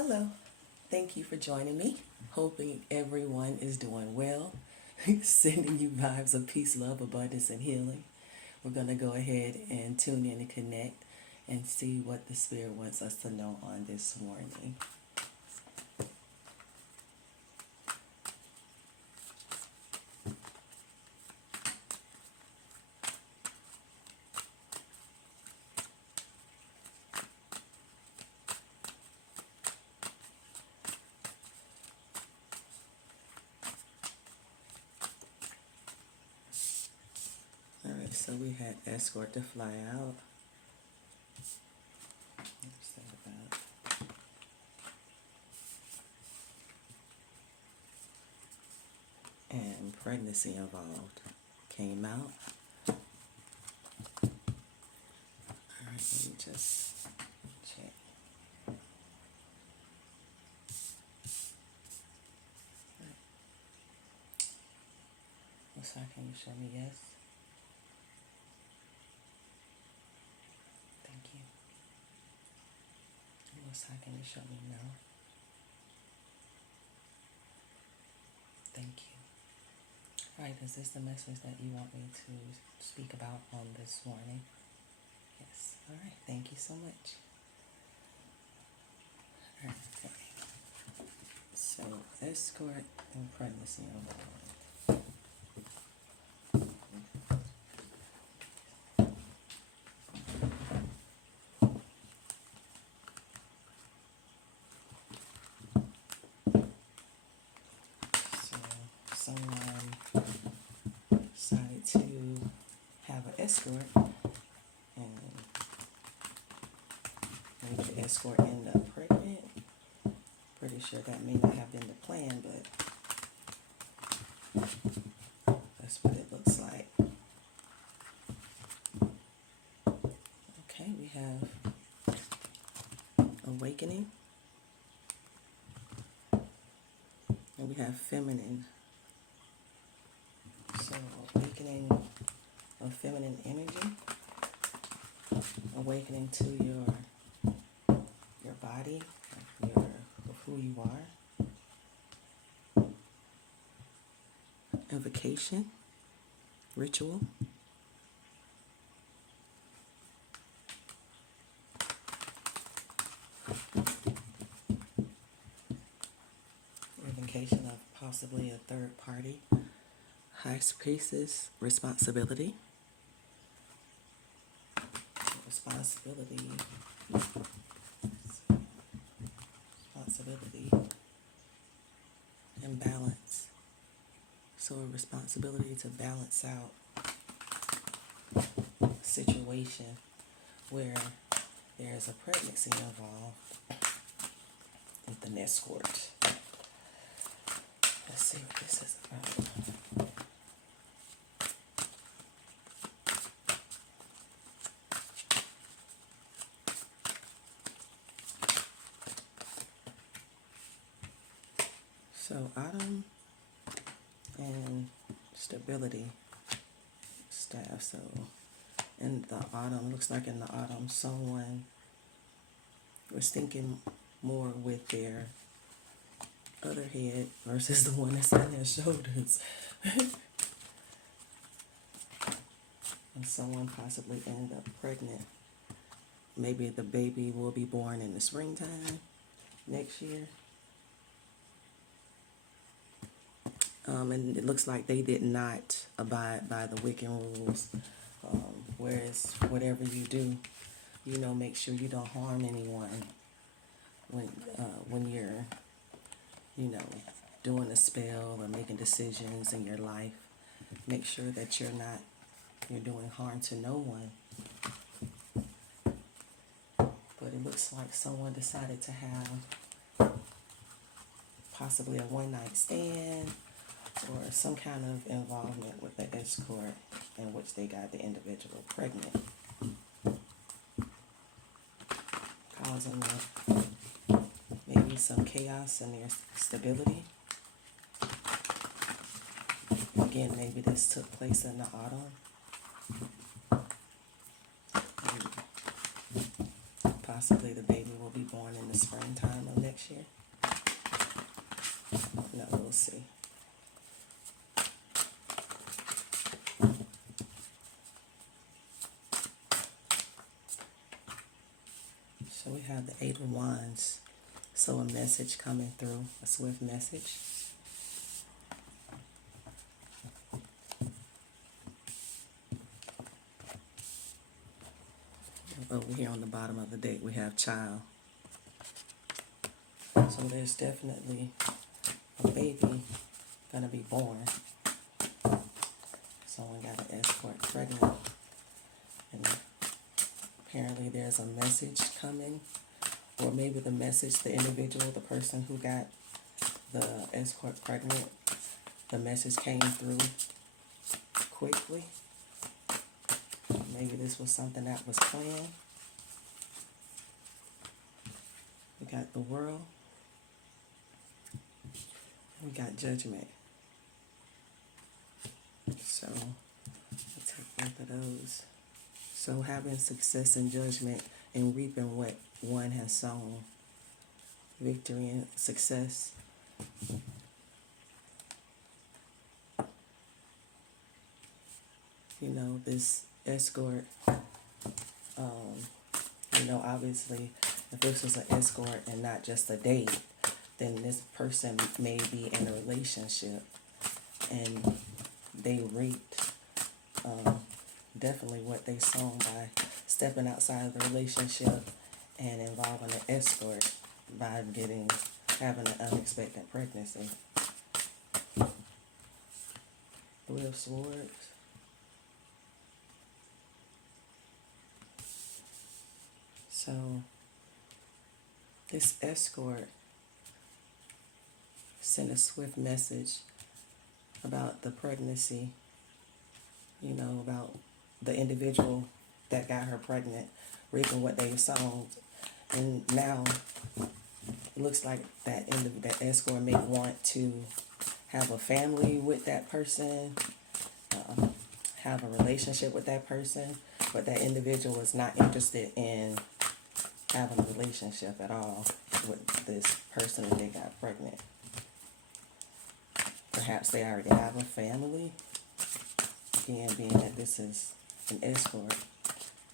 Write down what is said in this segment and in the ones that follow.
Hello, thank you for joining me. Hoping everyone is doing well. Sending you vibes of peace, love, abundance, and healing. We're going to go ahead and tune in and connect and see what the Spirit wants us to know on this morning. Alright, so we had escort to fly out. What's that about? And pregnancy involved came out. Alright, let me just check. What's that? Can you show me yes? Thank you. What's that? Can you show me no? Thank you. Alright, is this the message that you want me to speak about on this morning? Yes. Alright, thank you so much. Alright, okay. So, escort and pregnancy involved. So, someone decided to have an escort, and maybe the escort ended up pregnant. Pretty sure that may not have been the plan, but that's what it looks like. Okay, we have awakening, and we have feminine. So awakening of feminine energy, awakening to your body, of who you are. Invocation, ritual. Invocation of possibly a third party. High priestess, responsibility. Responsibility, and balance. So a responsibility to balance out a situation where there's a pregnancy involved with an escort. Let's see what this is about. So autumn and stability staff. So in the autumn, looks like in the autumn, someone was thinking more with their other head versus the one that's on their shoulders. And someone possibly ended up pregnant. Maybe the baby will be born in the springtime next year. And it looks like they did not abide by the Wiccan rules. Whereas whatever you do, make sure you don't harm anyone when you're, doing a spell or making decisions in your life. Make sure that you're doing harm to no one. But it looks like someone decided to have possibly a one-night stand or some kind of involvement with the escort in which they got the individual pregnant, causing maybe some chaos in their stability. Again, maybe this took place in the autumn. And possibly the baby will be born in the springtime of next year. we'll see. So we have the Eight of Wands. So a message coming through, a swift message. Over here on the bottom of the deck, we have child. So there's definitely a baby gonna be born. Someone got an escort pregnant. And apparently there's a message coming. Or maybe the message, the individual, the person who got the escort pregnant, the message came through quickly. Maybe this was something that was planned. We got the World. We got Judgment. So we'll take both of those. So having success and judgment and reaping what one has sown. Victory and success. You know, this escort, you know, obviously, if this was an escort and not just a date, then this person may be in a relationship and they reaped definitely what they sown by stepping outside of the relationship and involving an escort by having an unexpected pregnancy. Three of Swords. So this escort sent a swift message about the pregnancy, you know, about the individual that got her pregnant, reaping what they sown. And now it looks like that escort may want to have a family with that person, have a relationship with that person, but that individual is not interested in having a relationship at all with this person that they got pregnant. Perhaps they already have a family. Again, being that this is an escort,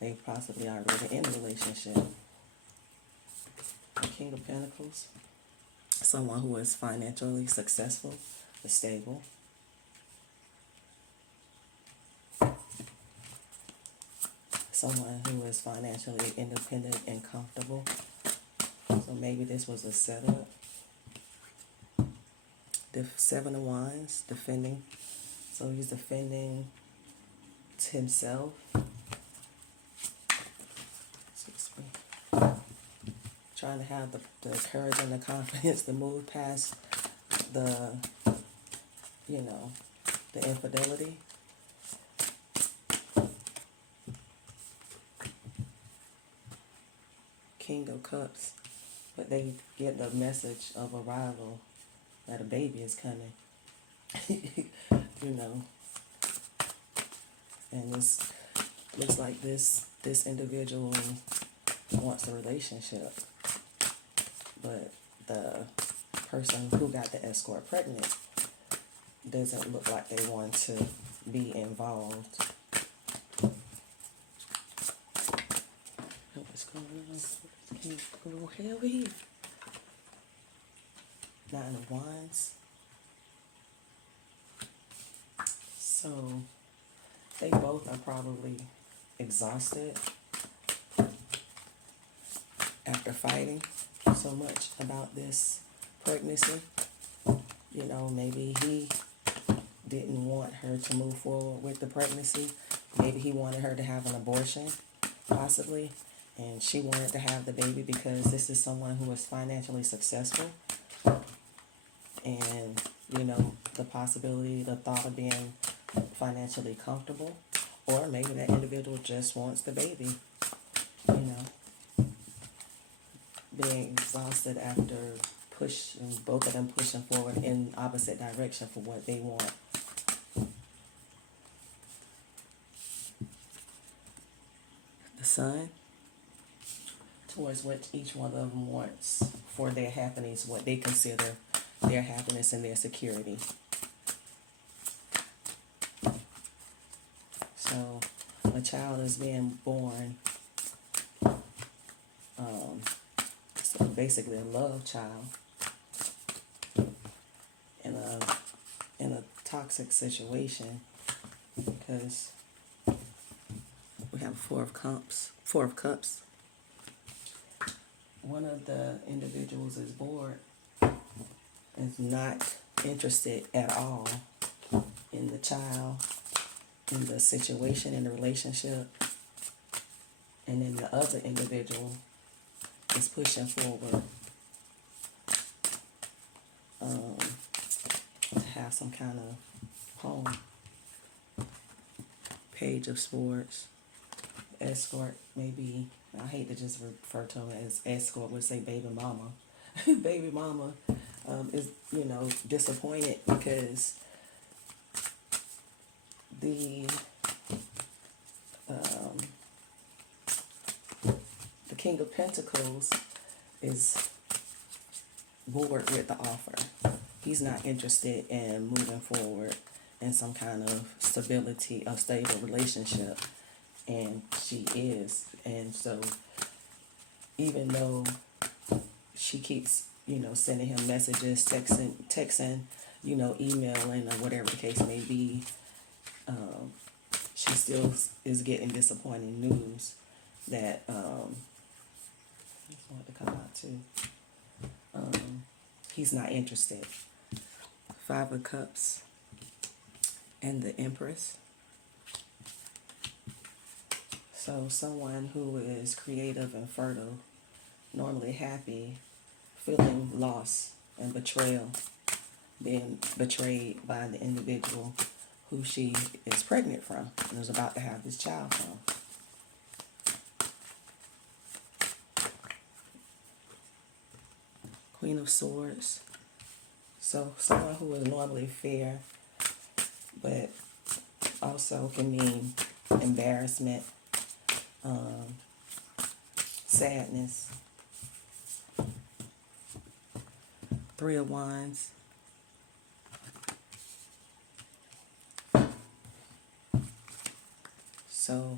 they possibly already in a relationship. The King of Pentacles. Someone who is financially successful, stable. Someone who is financially independent and comfortable. So maybe this was a setup. The Seven of Wands, defending. So he's defending himself. Trying to have the courage and the confidence to move past the, you know, the infidelity. King of Cups, but they get the message of arrival that a baby is coming. You know, and this looks like this individual wants a relationship, but the person who got the escort pregnant doesn't look like they want to be involved. What's going on? Can't go heavy. Nine of Wands. So they both are probably exhausted after fighting so much about this pregnancy. You know, maybe he didn't want her to move forward with the pregnancy. Maybe he wanted her to have an abortion, possibly. And she wanted to have the baby because this is someone who is financially successful. And, you know, the possibility, the thought of being financially comfortable. Or maybe that individual just wants the baby, you know. Being exhausted after both of them pushing forward in opposite direction for what they want. The Sun. Towards what each one of them wants for their happiness, what they consider their happiness and their security. So a child is being born, so basically a love child in a toxic situation, because we have Four of Cups. One of the individuals is bored, is not interested at all in the child, in the situation, in the relationship, and then the other individual is pushing forward to have some kind of home. Page of Swords. Escort, maybe, I hate to just refer to him as escort, would say baby mama. Baby mama is, disappointed because the King of Pentacles is bored with the offer. He's not interested in moving forward in some kind of stability, a stable relationship, and she is. And so even though she keeps, sending him messages, texting, emailing, or whatever the case may be, she still is getting disappointing news that I just wanted to come out too. He's not interested. Five of Cups and the Empress. So someone who is creative and fertile, normally happy, feeling loss and betrayal, being betrayed by the individual who she is pregnant from and is about to have this child from. Queen of Swords. So someone who is normally fair, but also can mean embarrassment, sadness. Three of Wands. So